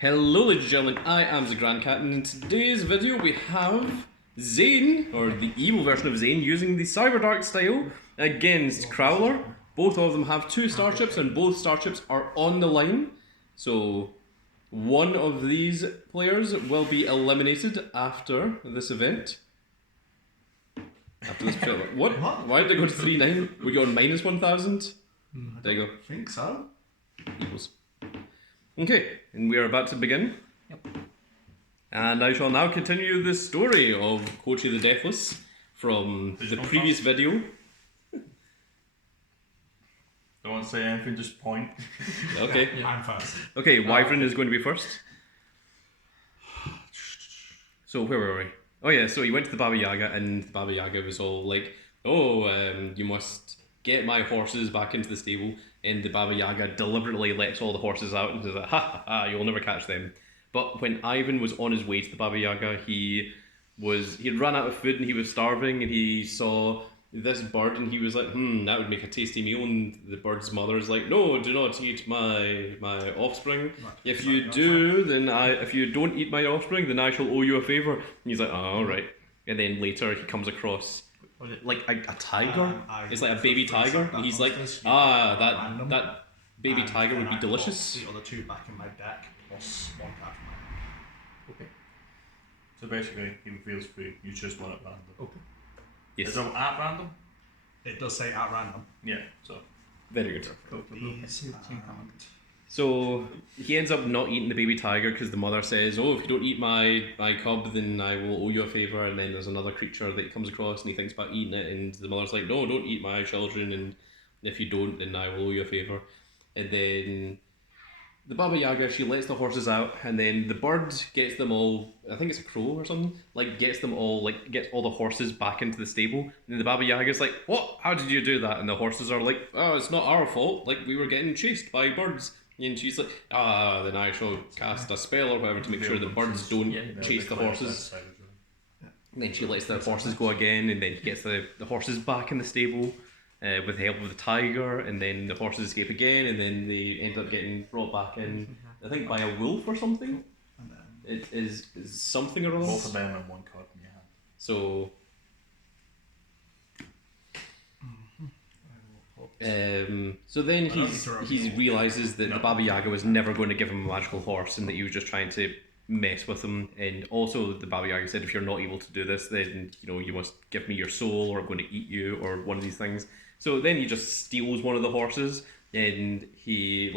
Hello ladies and gentlemen, I am the Grand Cat, and in today's video we have Zane, or the evil version of Zane, using the Cyberdark style against Crowler. Both of them have 2 starships and both starships are on the line. So one of these players will be eliminated after this event. After this what? Why did I go to 3-9? We go on minus 1,000? There you go. I think so. Equals. Okay, and we are about to begin. Yep. And I shall now continue the story of Kochi the Deathless from the previous video. Don't want to say anything, just point. Okay. Yeah, I'm first. Okay, Wyvern is going to be first. So where were we? Oh yeah, so he went to the Baba Yaga, and the Baba Yaga was all like, "Oh, you must get my horses back into the stable." And the Baba Yaga deliberately lets all the horses out and says, "Ha ha ha! You'll never catch them." But when Ivan was on his way to the Baba Yaga, he'd run out of food and he was starving, and he saw this bird and he was like, that would make a tasty meal. And the bird's mother's like, "No, do not eat my offspring. If you do, if you don't eat my offspring, then I shall owe you a favor." And he's like, "Oh, all right." And then later he comes across like a tiger. It's like a baby tiger, and he's like, that baby tiger would be delicious. The other 2 back in my deck plus 1 card from my Okay. So basically, he reveals 3. You choose one at random. Okay. Yes. Is it at random? It does say at random. Yeah. So. Very good. These and So he ends up not eating the baby tiger because the mother says, "Oh, if you don't eat my cub, then I will owe you a favor." And then there's another creature that he comes across and he thinks about eating it, and the mother's like, "No, don't eat my children, and if you don't, then I will owe you a favor." And then the Baba Yaga, she lets the horses out, and then the bird gets them all, I think it's a crow or something, gets all the horses back into the stable. And then the Baba Yaga's like, "What? How did you do that?" And the horses are like, "Oh, it's not our fault, we were getting chased by birds." And she's like, "Then I shall cast a spell or whatever to make sure the birds don't chase the horses." And then she lets the horses go again, and then he gets the horses back in the stable with the help of the tiger, and then the horses escape again, and then they end up getting brought back in, I think, by a wolf or something. It is something or other. Both of them and 1 card in your hand. So so then he realizes that the Baba Yaga was never going to give him a magical horse, and that he was just trying to mess with him. And also the Baba Yaga said, "If you're not able to do this, then you must give me your soul, or I'm going to eat you, or one of these things." So then he just steals one of the horses, and he,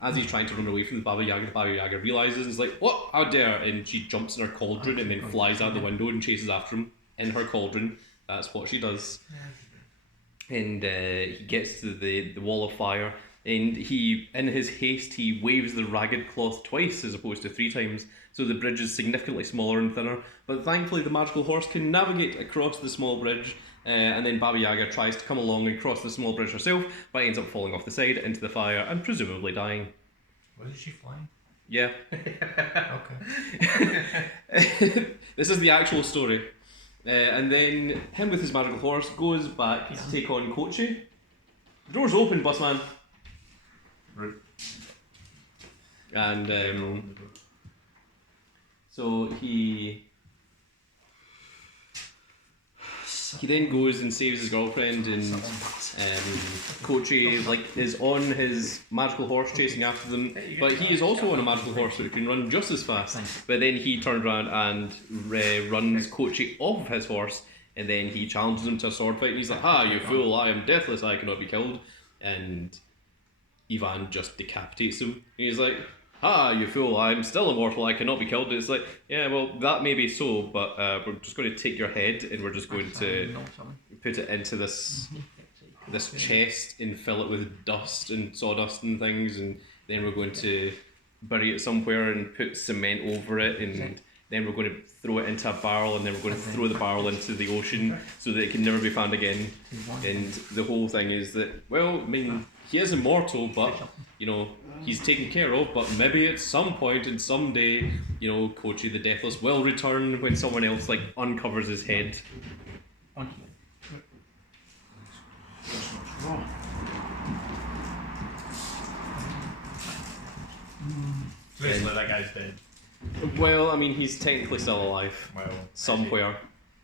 as he's trying to run away from the Baba Yaga realizes and is like, "What? How dare!" And she jumps in her cauldron and then flies out the window and chases after him in her cauldron. That's what she does. And he gets to the wall of fire, and he, in his haste, he waves the ragged cloth twice as opposed to 3 times, so the bridge is significantly smaller and thinner. But thankfully the magical horse can navigate across the small bridge, and then Baba Yaga tries to come along and cross the small bridge herself, but ends up falling off the side into the fire and presumably dying. Where is she flying? Yeah. Okay. This is the actual story. And then him with his magical horse goes back to take on Kochi. Doors open, bossman. Right. And so he then goes and saves his girlfriend, and Kochi is on his magical horse chasing after them, but he is also on a magical horse so he can run just as fast. But then he turns around and runs Kochi off his horse, and then he challenges him to a sword fight, and he's like, "Ha, you fool, I am deathless, I cannot be killed." And Ivan just decapitates him, and he's like, "Ah, you fool, I'm still immortal, I cannot be killed." It's like, yeah, well, that may be so, but we're just going to take your head and we're just going to put it into this chest and fill it with dust and sawdust and things, and then we're going to bury it somewhere and put cement over it, and then we're going to throw it into a barrel, and then we're going to throw the barrel into the ocean so that it can never be found again. And the whole thing is that, well, I mean, he is immortal, but he's taken care of, but maybe at some point and someday, Kochi the Deathless will return when someone else uncovers his head. So basically, that guy's dead. Well, I mean, he's technically still alive Well, somewhere,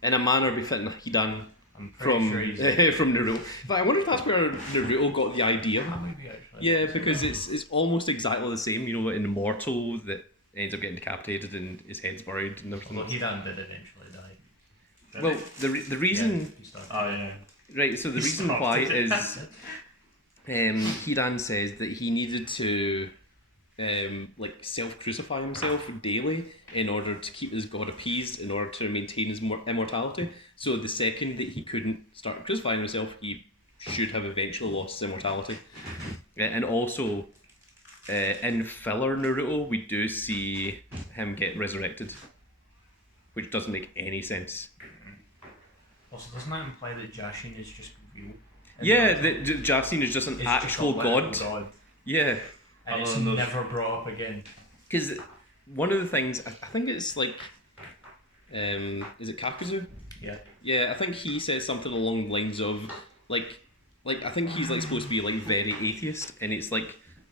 in a manner befitting Hidan I'm pretty from sure he's dead. from Naruto. But I wonder if that's where Naruto got the idea. Maybe actually. Yeah, because it's almost exactly the same. You know, an immortal that ends up getting decapitated and his head's buried and everything. Well, Hidan did eventually die. Did Well, he? the reason He started. Ah, Oh yeah. right. So the He reason started why it. is Hidan says that he needed to like self-crucify himself daily in order to keep his god appeased, in order to maintain his immortality. So the second that he couldn't start crucifying himself, he should have eventually lost his immortality. And also, in filler Naruto, we do see him get resurrected, which doesn't make any sense. Also, doesn't that imply that Jashin is just real? Yeah, that Jasin is just an It's actual just a literal god. god. Yeah. And it's Other than those- never brought up again. Because one of the things, I think it's like, is it Kakuzu? Yeah. Yeah, I think he says something along the lines of, like I think he's like supposed to be like very atheist, and it's like,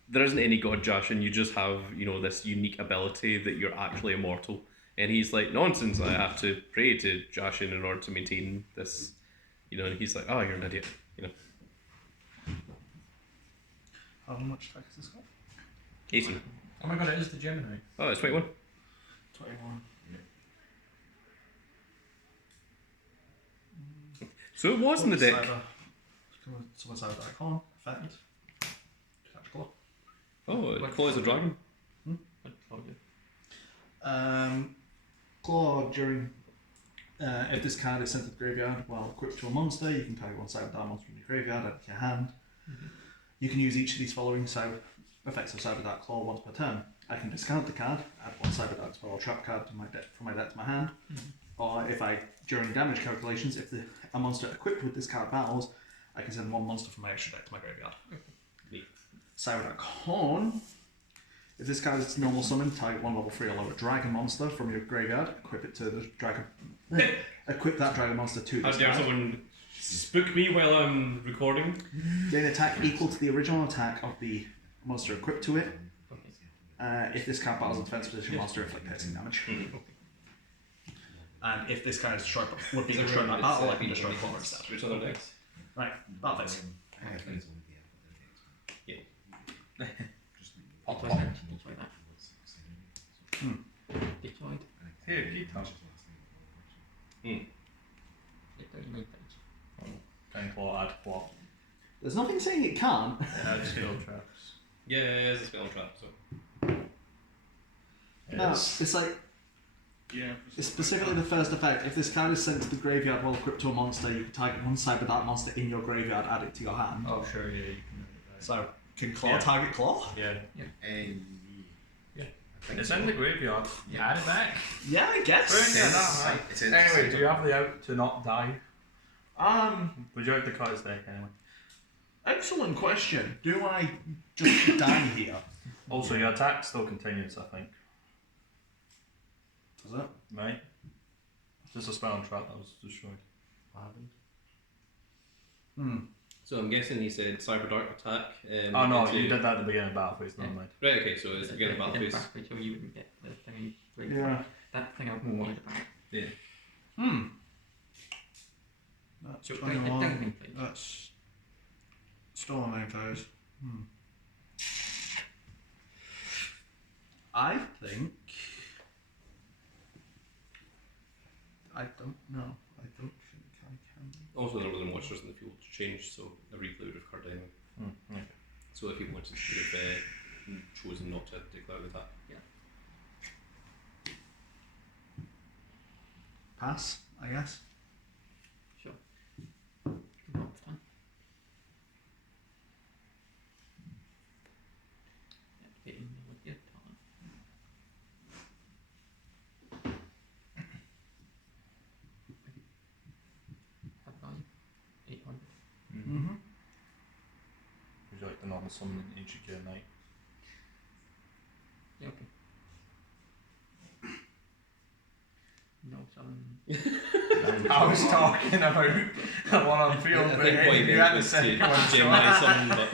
there isn't any god Jashin, you just have, you know, this unique ability that you're actually immortal. And he's like, nonsense, I have to pray to Jashin in order to maintain this, you know, and he's like, oh, you're an idiot, you know. How much attack has this got? 18. Oh my god, it is the Gemini. Oh, it's 21. 21. So it was in the deck. So what's out that con? Effect. Catch claw. Oh, it claws a dragon. Claw during. If this card is sent to the graveyard while equipped to a monster, you can target one side of that monster from your graveyard out of your hand. You can use each of these following effects of Cyber Dark Claw once per turn. I can discard the card, add one Cyber Dark spell or trap card to my deck from my deck to my hand. Or if during damage calculations, if a monster equipped with this card battles, I can send one monster from my extra deck to my graveyard. Cyber Dark Horn. If this card is normal summon, target one level 3 or lower dragon monster from your graveyard, equip it to the dragon. Equip that dragon monster to How this dare card. someone spook me while I'm recording? Gain attack equal to the original attack of the monster equipped to it. If this card battles a defense position monster, inflict piercing damage. And if this card is destroyed, would be destroyed by battle, I can destroy Claw instead. Which other decks? Right, battle phase. Yeah. Pop, pop. Just like that. Deployed. Here, guitar. Get down my page. Can claw, add claw. There's nothing saying it can't. Add spell traps. Yeah, it is a spell trap, so. No, it's like, Yeah. it's specifically the first effect. If this card is sent to the graveyard while equipped to a monster, you can target one side of that monster in your graveyard, add it to your hand. Oh, sure, yeah, you can do that. So, can Claw Yeah. target Claw? Yeah. Yeah. It's in the graveyard. You add it back. Yeah, I guess. Bring it up. Anyway, do you have the out to not die? Would you like to cut his deck anyway? Excellent question. Do I just die here? Also, your attack still continues, I think. Does it? Right? Just a spell and trap that was destroyed. So I'm guessing he said Cyber Dark attack. Oh no, into- you did that at the beginning of battle phase, never mind. Right, okay, so it's the beginning of battle phase. Backwards, or you wouldn't get the thing. Like, Yeah. That thing I've more worried about. Yeah. That's So, write it down, please. That's still on 9,000. I think. I don't know. I don't think I can. Also, there were the monsters in the field changed, so a replay would have occurred anyway. Okay. So if he wanted, he would have chosen not to declare the attack. Pass, I guess. Sure. Not fun. Get in there with your talent. Have value. 800. Mm-hmm. Would you like the normal summon in Yugioh Knight? Yeah, okay. No, I was talking about the one on field, I but think what you he had meant the was to second one. Gemini something, but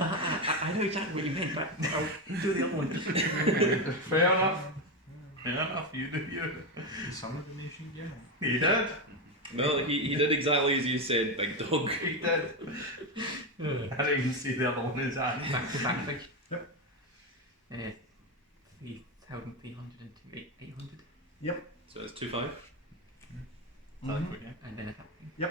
I know exactly what you meant, but I'll do the other one. Fair enough. Fair enough, you do you. Some of the nation, yeah. He did. well, he did exactly as you said, big dog. He did. I didn't even see the other one in his hand. Back to back big. Yep. 3,300 and 800. So it's 2-5. Mhm. And then attacking. Yeah.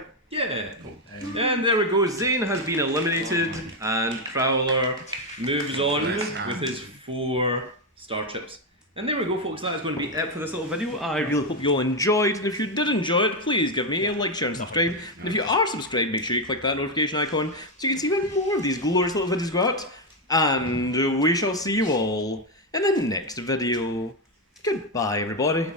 And there we go. Zane has been eliminated, and Crowler moves on with his 4 star chips. And there we go, folks. That is going to be it for this little video. I really hope you all enjoyed. And if you did enjoy it, please give me a like, share, and subscribe. And if you are subscribed, make sure you click that notification icon so you can see even more of these glorious little videos go out. And we shall see you all in the next video. Goodbye, everybody.